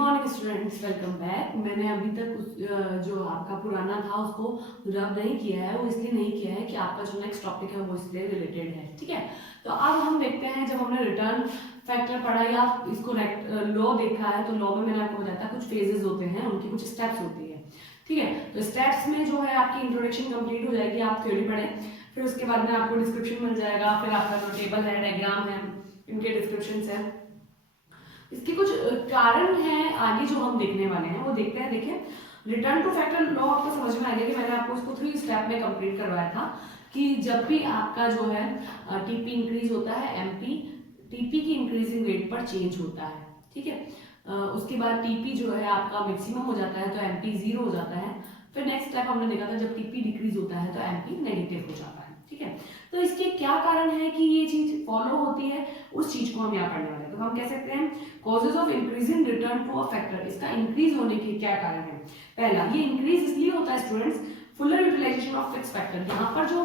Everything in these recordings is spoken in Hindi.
Morning students, welcome back. मैंने अभी तक जो आपका पुराना था उसको रब नहीं किया है। वो इसलिए नहीं किया है कि आपका जो नेक्स्ट टॉपिक है वो इसलिए रिलेटेड है, ठीक है। तो अब हम देखते हैं, जब हमने रिटर्न फैक्टर पढ़ा या इसको लॉ देखा है, तो लॉ में मैंने आपको बताया था कुछ फेजेस होते हैं, उनकी कुछ स्टेप्स होती है, ठीक है। तो स्टेप्स में जो है आपकी इंट्रोडक्शन कंप्लीट हो जाएगी, आप थ्योरी पढ़े, फिर उसके बाद में आपको डिस्क्रिप्शन मिल जाएगा, फिर आपका जो टेबल है, डायग्राम है, इनके डिस्क्रिप्शन है। इसके कुछ कारण हैं आगे जो हम देखने वाले हैं, वो देखते हैं। देखिए, रिटर्न टू फैक्टर लॉ आपको समझ में आ गया कि मैंने आपको इसको 3 स्टेप में कंप्लीट करवाया था कि जब भी आपका जो है टीपी इंक्रीज होता है, एमपी टीपी की इंक्रीजिंग रेट पर चेंज होता है, ठीक है। उसके बाद टीपी जो है आपका मैक्सिमम हो जाता है तो एमपी 0 हो जाता है। फिर नेक्स्ट स्टेप हमने देखा था, जब टीपी डिक्रीज होता है तो एमपी नेगेटिव हो जाता है, ठीक है। तो इसके क्या कारण है कि ये चीज फॉलो होती है, उस चीज को हम यहाँ पढ़ने वाले हैं। तो हम कह सकते हैं causes of increasing return to a factor, इसका इंक्रीज होने के क्या कारण है। पहला, ये इंक्रीज इसलिए होता है students, fuller utilisation of fix factor. यहाँ पर जो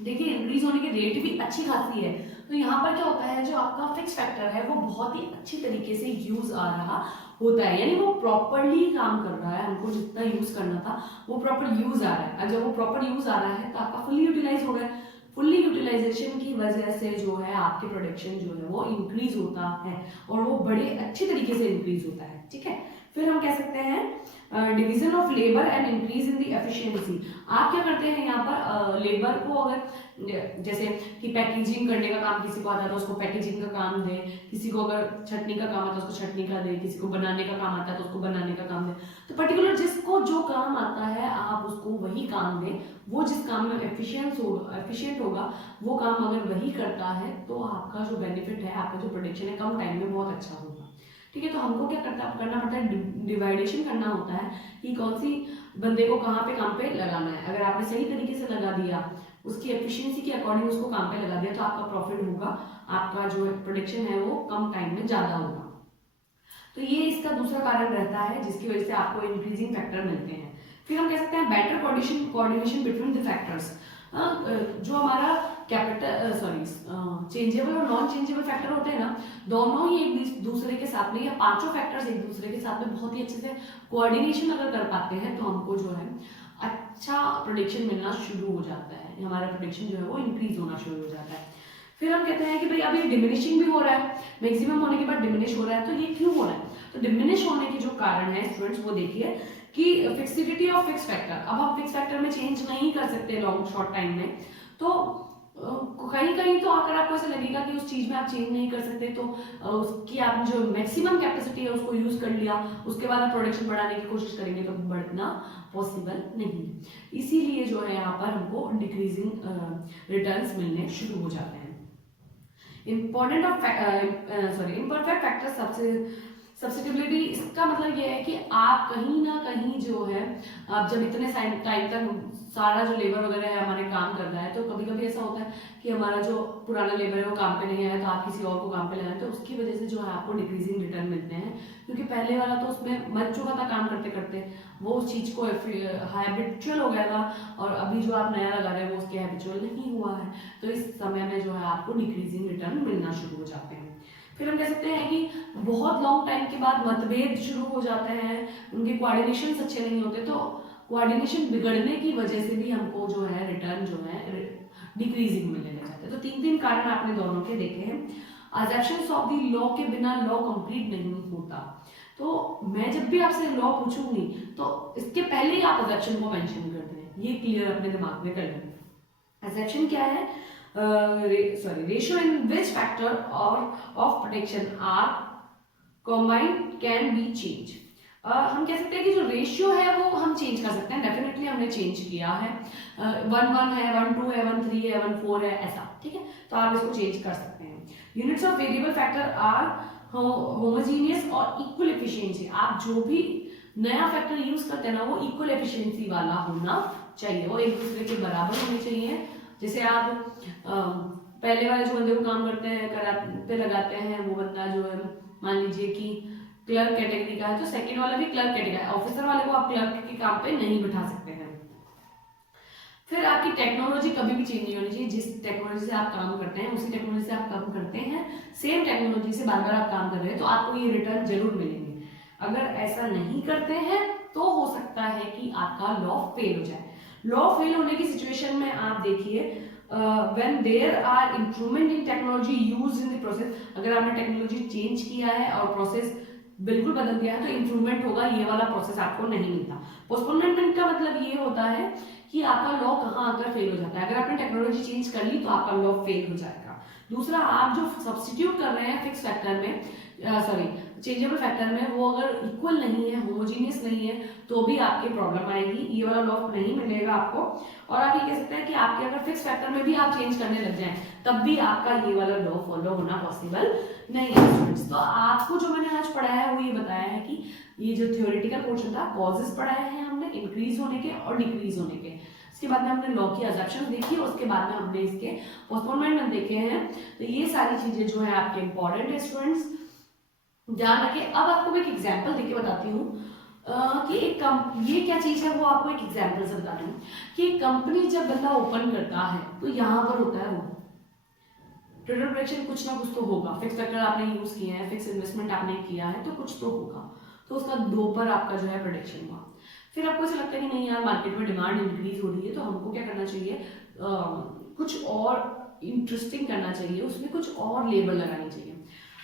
देखिए इंक्रीज होने की रेट भी अच्छी खासी है, तो यहाँ पर क्या होता है, जो आपका फिक्स फैक्टर है वो बहुत ही अच्छी तरीके से यूज आ रहा होता है, यानी वो प्रॉपरली काम कर रहा है। हमको जितना यूज करना था वो प्रॉपर यूज आ रहा है। और जब वो प्रॉपर यूज आ रहा है तो आपका फुल्ली यूटिलाइज हो रहा है। फुल्ली यूटिलाइजेशन की वजह से जो है आपकी प्रोडक्शन जो है वो इंक्रीज होता है, और वो बड़े अच्छे तरीके से इंक्रीज होता है, ठीक है। फिर हम कह सकते हैं division of labour and increase in the efficiency. आप क्या करते हैं यहाँ पर, लेबर को अगर जैसे कि पैकेजिंग करने का काम किसी को आता है तो उसको पैकेजिंग का काम दे, किसी को अगर छटनी का काम आता है उसको छटनी का दे, किसी को बनाने का काम आता है तो उसको बनाने का काम दे। तो पर्टिकुलर जिसको जो काम आता है आप उसको वही काम दें। वो जिस काम में एफिशिएंट होगा वो काम अगर वही करता है तो आपका जो बेनिफिट है, आपका जो प्रोडक्शन है कम टाइम में बहुत अच्छा होगा, ठीक है। तो हमको क्या करना पड़ता है, डिवाइडेशन करना होता है कि कौन सी बंदे को कहाँ पे काम पे लगाना है। अगर आपने सही तरीके से लगा दिया, उसकी एफिशिएंसी के अकॉर्डिंग उसको काम पे लगा दिया, तो आपका प्रॉफिट होगा, आपका जो प्रोडक्शन है वो कम टाइम में ज्यादा होगा। तो ये इसका दूसरा कारण रहता है जिसकी वजह से आपको इंक्रीजिंग फैक्टर मिलते हैं। फिर हम कह सकते हैं better coordination between the factors. जो हमारा चेंजेबल और नॉन चेंजेबल फैक्टर होते हैं ना, दोनों ही एक दूसरे के साथ में, या पांचों फैक्टर्स एक दूसरे के साथ में बहुत ही अच्छे से कोऑर्डिनेशन अगर कर पाते हैं तो हमको जो है अच्छा प्रोडक्शन मिलना शुरू हो जाता है, हमारा प्रोडक्शन जो है वो इंक्रीज होना शुरू हो जाता है। फिर हम कहते हैं कि भाई अब ये डिमिनिशिंग भी हो रहा है, मैक्सिमम होने के बाद डिमिनिश हो रहा है, तो ये क्यों हो रहा है। तो डिमिनिश होने के जो कारण है स्टूडेंट्स, वो देखिए कि फिक्सिडिटी ऑफ फिक्स फैक्टर। अब हम फिक्स फैक्टर में चेंज नहीं कर सकते लॉन्ग शॉर्ट टाइम में, तो कहीं कहीं तो आकर आपको ऐसा लगेगा कि उस चीज में आप चेंज नहीं कर सकते, तो उसकी आपने जो मैक्सिमम कैपेसिटी है उसको यूज कर लिया, उसके बाद आप प्रोडक्शन बढ़ाने की कोशिश करेंगे तो बढ़ना पॉसिबल नहीं। इसीलिए जो है यहाँ पर हमको डिक्रीजिंग रिटर्न्स मिलने शुरू हो जाते हैं। इम्परफेक्ट फैक्टर सब्सिट्यूबिलिटी, इसका मतलब ये है कि आप कहीं ना कहीं जो है, आप जब इतने टाइम तक सारा जो लेबर वगैरह है हमारे काम कर रहा है, तो कभी कभी ऐसा होता है कि हमारा जो पुराना लेबर है वो काम पे नहीं आया, तो आप किसी और को काम पे लगाएं, तो उसकी वजह से जो है आपको डिक्रीजिंग रिटर्न मिलते हैं, क्योंकि पहले वाला तो उसमें मर चुका था काम करते करते, वो उस चीज को हैबिचुअल हो गया था, और अभी जो आप नया लगा रहे हैं वो उसके हैबिचुअल नहीं हुआ है, तो इस समय में जो है आपको डिक्रीजिंग रिटर्न मिलना शुरू हो जाते हैं। फिर हम कह सकते हैं कि बहुत लॉन्ग टाइम के बाद मतभेद शुरू हो जाते हैं, उनके कोऑर्डिनेशन अच्छे नहीं होते, तो कोऑर्डिनेशन बिगड़ने की वजह से भी हमको जो है रिटर्न जो है डिक्रीजिंग मिलने लग जाते हैं। तो 3 कारण आपने दोनों के देखे हैं। अजम्पशंस ऑफ द लॉ के बिना लॉ कंप्लीट नहीं होता। तो मैं जब भी आपसे लॉ पूछूंगी तो इसके पहले ही आप अजम्पशन को मेंशन कर दें, ये क्लियर अपने दिमाग में कर लें। अजम्पशन क्या है, रेशियो इन विच फैक्टर और of production are combined can be change. हम कह सकते हैं कि जो रेशियो है वो हम चेंज कर सकते हैं, डेफिनेटली हमने चेंज किया है, 1:1 है, 1:2 है, 1:3 है, 1:4 है, ऐसा, ठीक है। तो आप इसको चेंज कर सकते हैं। Units of variable factor are homogeneous और इक्वल एफिशिएंसी। आप जो भी नया फैक्टर यूज करते हैं ना, वो इक्वल एफिशिएंसी वाला होना चाहिए, वो एक दूसरे के बराबर होने चाहिए। जैसे आप पहले वाले जो बंदे को काम करते हैं पे लगाते हैं, वो बंदा जो है मान लीजिए कि क्लर्क कैटेगरी का है, तो सेकंड वाला भी क्लर्क कैटेगरी है, ऑफिसर वाले को आप क्लर्क के काम पे नहीं बिठा सकते हैं। फिर आपकी टेक्नोलॉजी कभी भी चेंज नहीं होनी चाहिए, जिस टेक्नोलॉजी से आप काम करते हैं उसी टेक्नोलॉजी से आप काम करते हैं, सेम टेक्नोलॉजी से बार बार आप काम कर रहे हैं, तो आपको ये रिटर्न जरूर मिलेंगे। अगर ऐसा नहीं करते हैं तो हो सकता है कि आपका लॉ फेल हो जाए। लॉ फेल होने की सिचुएशन में आप देखिए, when there are improvement in technology used in the process, अगर आपने टेक्नोलॉजी चेंज किया है और प्रोसेस बिल्कुल बदल दिया है तो इंप्रूवमेंट होगा, ये वाला प्रोसेस आपको नहीं मिलता। पोस्टपोनमेंट का मतलब ये होता है कि आपका लॉ कहाँ आकर फेल हो जाता है। अगर आपने टेक्नोलॉजी चेंज कर ली तो आपका लॉ फेल हो जाएगा। दूसरा, आप जो सब्स्टिट्यूट कर रहे हैं फिक्स फैक्टर में, सॉरी चेंजेबल फैक्टर में, वो अगर इक्वल नहीं है, होमोजीनियस नहीं है, तो भी आपकी प्रॉब्लम आएगी, ये वाला लॉ नहीं मिलेगा आपको। और आप ये कह सकते हैं कि आपके अगर फिक्स फैक्टर में भी आप चेंज करने लग जाएं तब भी आपका ये वाला लॉ फॉलो होना पॉसिबल नहीं है स्टूडेंट्स। तो आपको जो मैंने आज पढ़ाया है वो ये बताया है कि ये जो थ्योरेटिकल पोर्शन था, कॉजेस पढ़ाए हैं हमने इंक्रीज होने के और डिक्रीज होने के, इसके बाद में हमने लॉ की अजम्पशन देखी और उसके बाद में हमने इसके पोस्टपोनमेंट देखे हैं। तो ये सारी चीजें जो है आपके इंपॉर्टेंट है स्टूडेंट्स, ध्यान रखें। अब आपको मैं एक एग्जाम्पल देके बताती हूँ कि ये क्या चीज है, वो आपको एक एग्जाम्पल से बताती हूँ कि कंपनी जब बंदा ओपन करता है तो यहाँ पर होता है वो ट्रेडर प्रेडिक्शन, कुछ ना कुछ तो होगा। फिक्स फैक्टर आपने यूज किया है, फिक्स इन्वेस्टमेंट आपने किया है, तो कुछ तो होगा। तो उसका 2 पर आपका जो है प्रेडिक्शन हुआ। फिर आपको ऐसा लगता है कि नहीं यार मार्केट में डिमांड इंक्रीज हो रही है, तो हमको क्या करना चाहिए, कुछ और इंटरेस्टिंग करना चाहिए, उसमें कुछ और लेबर लगानी चाहिए।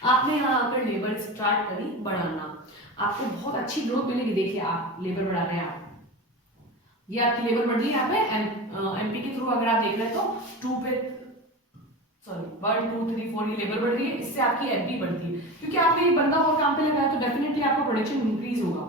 आपने यहाँ आकर लेबर स्टार्ट करी बढ़ाना, आपको बहुत अच्छी ग्रोथ मिलेगी। देखिए आप लेबर बढ़ा रहे हैं, आप ये आपकी लेबर बढ़ रही है यहाँ पे एमपी के थ्रू। अगर आप देख रहे हैं तो 2 पे, सॉरी 1 2 3 4 ये लेबर बढ़ रही है, इससे आपकी एमपी बढ़ती है, क्योंकि आपने एक बंदा और काम पे लगाया तो डेफिनेटली आपका प्रोडक्शन इंक्रीज होगा।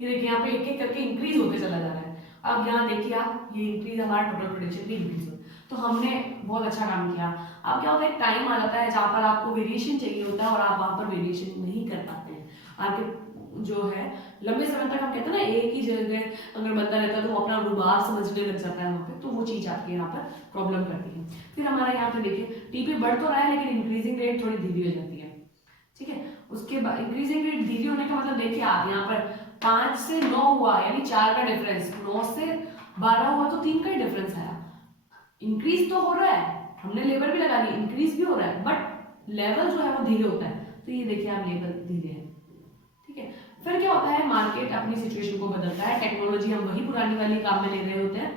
ये देखिए यहाँ पे एक एक करके इंक्रीज होते चला जा रहा है। अब यहाँ देखिए आप, ये इंक्रीज हमारा टोटल प्रोडक्शन भी इंक्रीज हो, तो हमने बहुत अच्छा काम किया। अब क्या होता है, टाइम आ जाता है जहाँ पर आपको वेरिएशन चाहिए होता है और आप वहाँ पर वेरिएशन नहीं कर पाते हैं। आपके जो है लंबे समय तक हम कहते हैं ना एक ही जगह अगर बंदा रहता है तो वो अपना रुबाब समझने लग जाता है वहाँ पे, तो वो चीज़ आपके यहाँ पर प्रॉब्लम करती है। फिर हमारा यहाँ पे देखिए टीपी बढ़ तो रहा है लेकिन इंक्रीजिंग रेट थोड़ी धीरे हो जाती है, ठीक है। उसके बाद इंक्रीजिंग रेट धीरे होने का मतलब देखिए आप यहाँ पर 5 से 9 हुआ, यानी 4 का डिफरेंस, 9 से 12 हुआ तो 3 का ही डिफरेंस आया। इंक्रीज तो हो रहा है, हमने लेबर भी लगा ली, इंक्रीज भी हो रहा है, बट लेवल जो है वो धीरे होता है। तो ये देखिए आप लेवल धीरे है, ठीक है। फिर क्या होता है, मार्केट अपनी सिचुएशन को बदलता है, टेक्नोलॉजी हम वही पुरानी वाली काम में ले रहे होते हैं,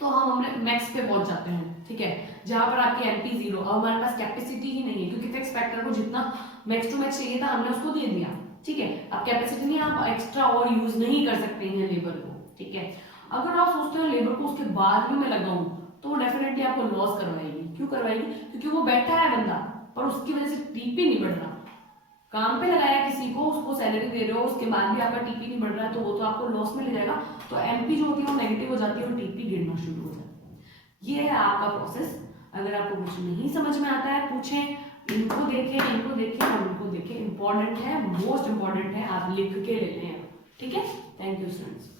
तो हम मैक्स पे पहुंच जाते हैं, ठीक है। जहां पर आपकी एमपी 0, अब हमारे पास कैपेसिटी ही नहीं है, क्योंकि फिक्स फैक्टर को जितना मैक्स टू मैक्स चाहिए था हमने उसको दे दिया, ठीक है। अब कैपेसिटी नहीं, आप एक्स्ट्रा और यूज नहीं कर सकते हैं लेबर को, ठीक है। अगर आप सोचते हो लेबर को उसके बाद भी मैं लगाऊं तो वो डेफिनेटली आपको लॉस करवाएगी। क्यों करवाएगी, क्योंकि वो बैठा है बंदा पर उसकी वजह से टीपी नहीं बढ़ रहा। काम पे लगाया किसी को, उसको सैलरी दे रहे हो, उसके बाद भी आपका टीपी नहीं बढ़ रहा है, तो वो तो आपको लॉस में ले जाएगा। तो एमपी जो होती है वो नेगेटिव हो जाती है और टीपी गिरना शुरू हो जाता है। ये है आपका प्रोसेस। अगर आपको कुछ नहीं समझ में आता है पूछें, इनको देखें और इनको देखें। इंपॉर्टेंट है, मोस्ट इंपॉर्टेंट है, आप लिख के ले लें, ठीक है। Thank you students.